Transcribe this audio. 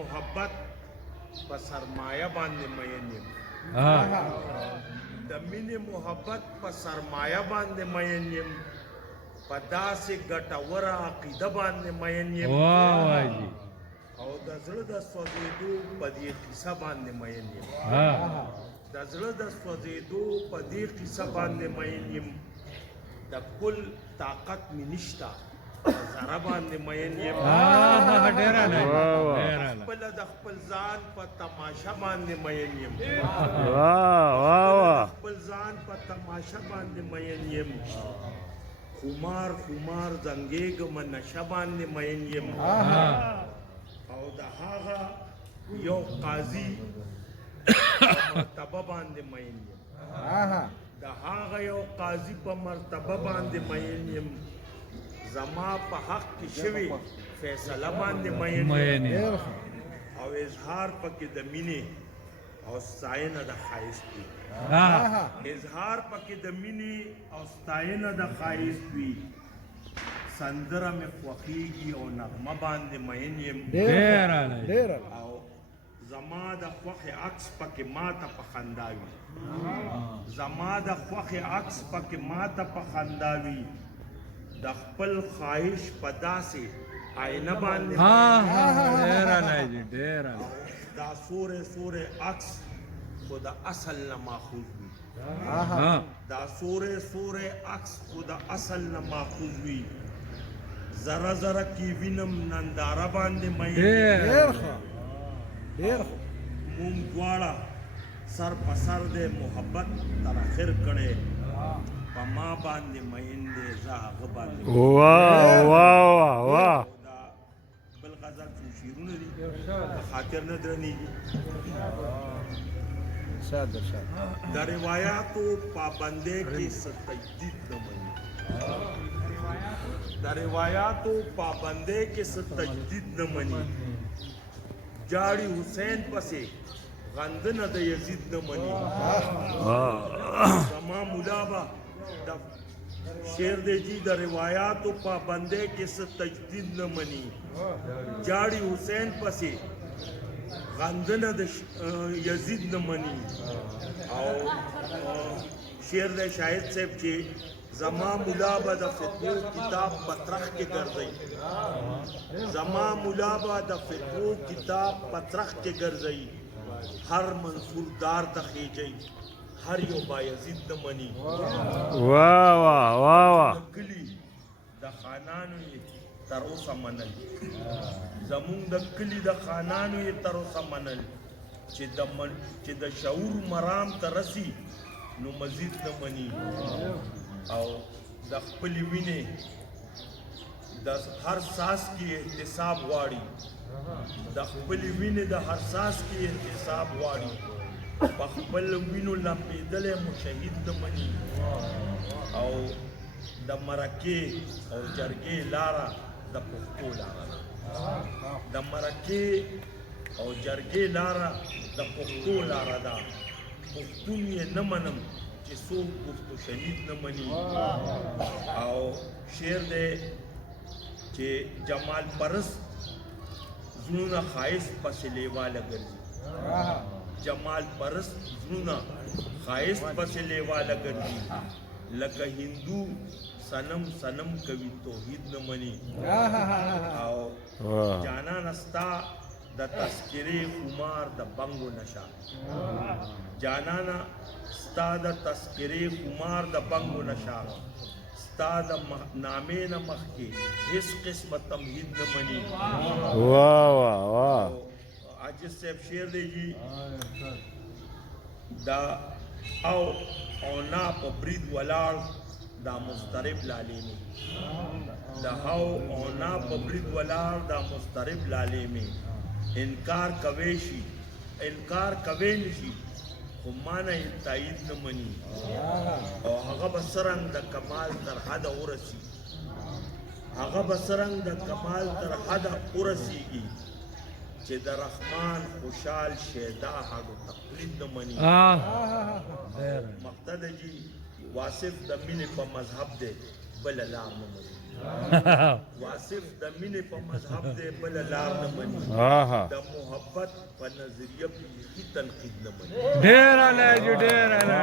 محبت په سرمایه باندې مین یم د مینې محبت په سرمایه باندې مین یم په داسې ګټوره عقیده باندې مین یم او د زړه د سوځېدو په دې قصه باندې مین یم د زړه د سوځېدو په دې قصه باندې مین یم د کل طاقت مې نشته ذره باندې مین یم خپله د خپل ځان په تماشه باندې مین یم خپل ځان په تماشه باندې مین یم خمار خمار زنګېږم نشه باندې مین یم او د هغه یو قاضي مرتبه باندې مین یم د هغه یو قاضي په مرتبه باندې مین یم زما په حق کې شوي فیصله باندې مین یم او اظهار پکې د مینې او ستاینه د ښایست وي اظهار پکې د مینې او ستاینه د ښایست وي سندره مې خوښېږي او نغمه باندې مین یم او زما د خوښې عکس پکې ماته په خندا وي زما د خوښې عکس پکې ماته په خندا وي د خپل خواهش په داسې آینه باندې دا سورې سورې عکس خو د اصل نه ماخوذ وي دا سورې سورې عکس خو د اصل نه ماخوذ وي ذره ذره کې وینم ننداره باندې مین مونږ دواړه سر په سر د محبت تر اخر کړی په ما باندې مین دی زه هغه باندې بل غزل څو شعرونه دي خاطر نه درنېږي د روایاتو پابندۍ کې څه تجدید نه مني د روایاتو پابندۍ کې څه تجدید نه مني جاړي حسین پسې غندنه د یزید نه مني زما ملا به شیر دی جی د روایاتو پابندۍ کې څه تجدید نه مني جاړي حسین پسې غندنه د یزید نه مني او شیر دی شاهد صاحب چې زما ملا به د فتوو کتاب پترخ کې ګرځي زما ملا به د فتوو کتاب پترخ کې ګرځي هر منصور دار ته خېجي هر یو بایزید نه مني کلي د خانانو یې تر اوسه منل زمونږ د کلي د خانانو یې تر اوسه منل چې د شعور مرام ته رسي نو مزید نه مني او د خپلې وینې د هر ساس کې احتساب غواړي د خپلې وینې د هر ساس کې احتساب غواړي په خپل وینو لمبېدلی مو شهید نه مني او د مرکې او جرګې لاره د پښتو لاره ده د مرکې او جرګې لاره د پښتو لاره ده پښتون یې نه منم چې څوک پښتو شهید نه مني او شعر دی چې جمال پرست زړونه ښایست پسې لیواله ګرځي جمال پرست زړونه ښایست پسې لیواله ګرځي لکه هندو صنم صنم کوي توحید نه مني او جانانه ستا د تذکرې خمار د بنګو نشه جانانه ستا د تذکرې خمار د بنګو نشه ستا د نامې نه مخکې هیڅ قسمه تمهید نه مني عاجز صاحب شعر دی جی دا او نا په برید ولاړ دا مضطرب لالې مې دا او نا په برید ولاړ دا مضطرب لالې مې انکار کوي شي انکار کوي نشي خو مانه یې تایید نه مني او هغه به څرنګ د کمال تر حده ورسي هغه به څرنګ د کمال تر حده ورسیږي چې د رحمان خوشحال شیدا هغو تقلید نه مني مقتد جي واصف د مینې په مذهب دی بل لار نه مني واصف د مینې په مذهب دی بل لار نه مني د محبت په نظریه فزیکی تنقید نه مني ډیر علی جو ډیر علی